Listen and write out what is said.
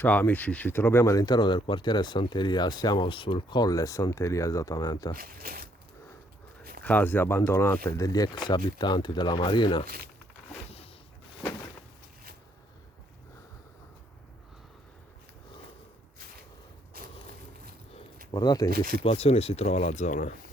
Ciao amici, ci troviamo all'interno del quartiere Santeria, siamo sul colle Santeria esattamente. Case abbandonate degli ex abitanti della Marina. Guardate in che situazione si trova la zona.